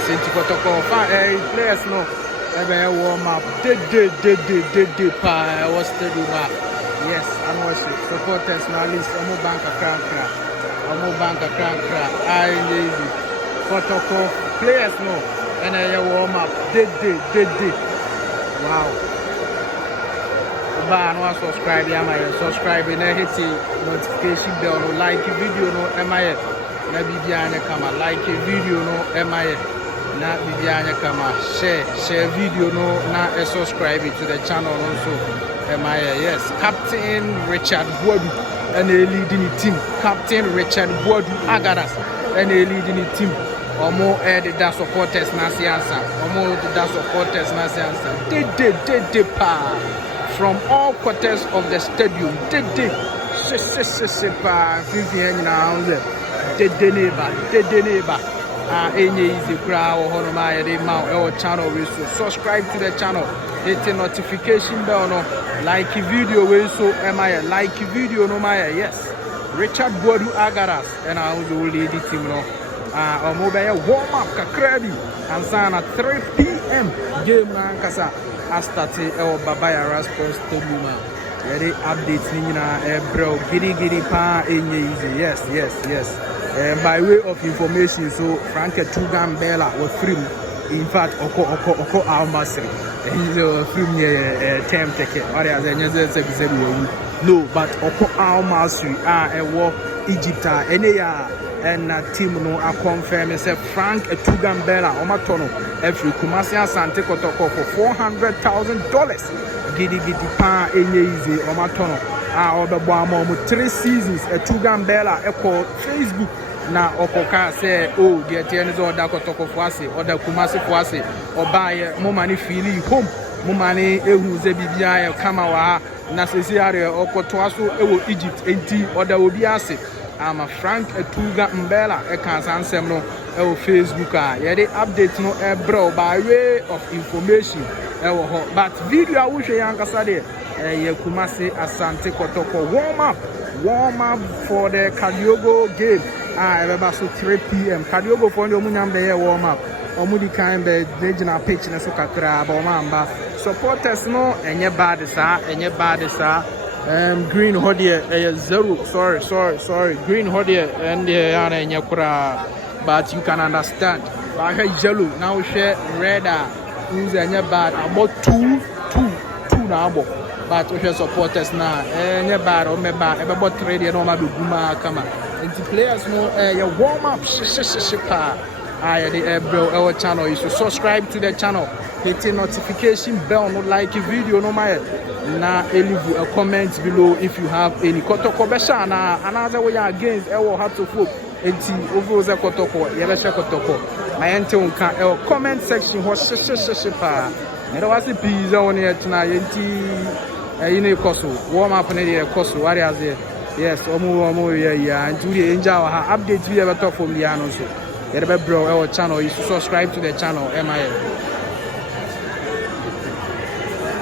Asante Kotoko players no warm up did pa was stadium. Yes, I know supporters now at least omo banka kranka I easy Kotoko players no and warm up did wow. No subscribe subscribe and hit the notification bell no like video no MIA na bibianya kama like video no MIA na bibianya kama share video no na subscribe to the channel also MIA. Yes, Captain Richard Boadu and leading the team. Captain Richard Boadu Agaras and leading the team. Omo the supporters na siansa. Omo the supporters na siansa. Did pa from all quarters of the stadium. Did pa 50 now. Did neighbor. Any easy crowd or honor the mount our channel. Subscribe to the channel. Hit the notification bell no. Like video way so MIA. Like video no Maya. Yes. Richard Boadu Agaras and I will lead the team no. Our mobile warm up kakrabi and sign at 3 p.m. game na kasa astati our Babaya Rascal Stadium. Very updates nina bro giddy pa easy. Yes. By way of information, so Frank Tugan Bella was free. In fact, Oko Almasri. He's a free term take. No, but Oko Almasri a war Egypt and team no a confirm say Frank Tugan Bella Omatono every Kumasi Asante Kotoko for $400,000. Giddy pa easy Omatono. Or 3 seasons a Tugan Bella echo Facebook na okoka say oh the TN's or da Kotoko Fuase or the Kumasi Fuase or buy more money feeling home more money ehuze bibia kamawa na sesiare okotoaso ewo Egypt enti or da obi ase ama Frank Tugan Bella e kan sansem no ewo Facebook ye dey update no bro by way of information ewo but video a wo hwe yankasa dey Kumasi Asante Kotoko warm up for the Kadiogo game. About 3 p.m. Kadiogo for the Munyambe warm up. Omudi kind be regional pitch na so kakra ba mamba. Supporters no enye bad sa green hodie 0 sorry green hodie and yana enye kura but you can understand. Ba yellow now share red who's enye bad about 2 na abo. But we have supporters now. Bad or about 3 days no guma kama. And the players know your warm up. The bro our channel is to subscribe to the channel. Hit the notification bell, no like a video no my. Na leave a comment below if you have any Kotoko besha na another way against our heart to folk. Enti over the Kotoko, yellow Kotoko. My ente unka comment section was pa. There was a pizza on here tonight. You know, warm up in the cost, what is it? Yes, omo, and to the angel updates we ever talk from the announcement. Bro, our channel is to subscribe to the channel, MIA.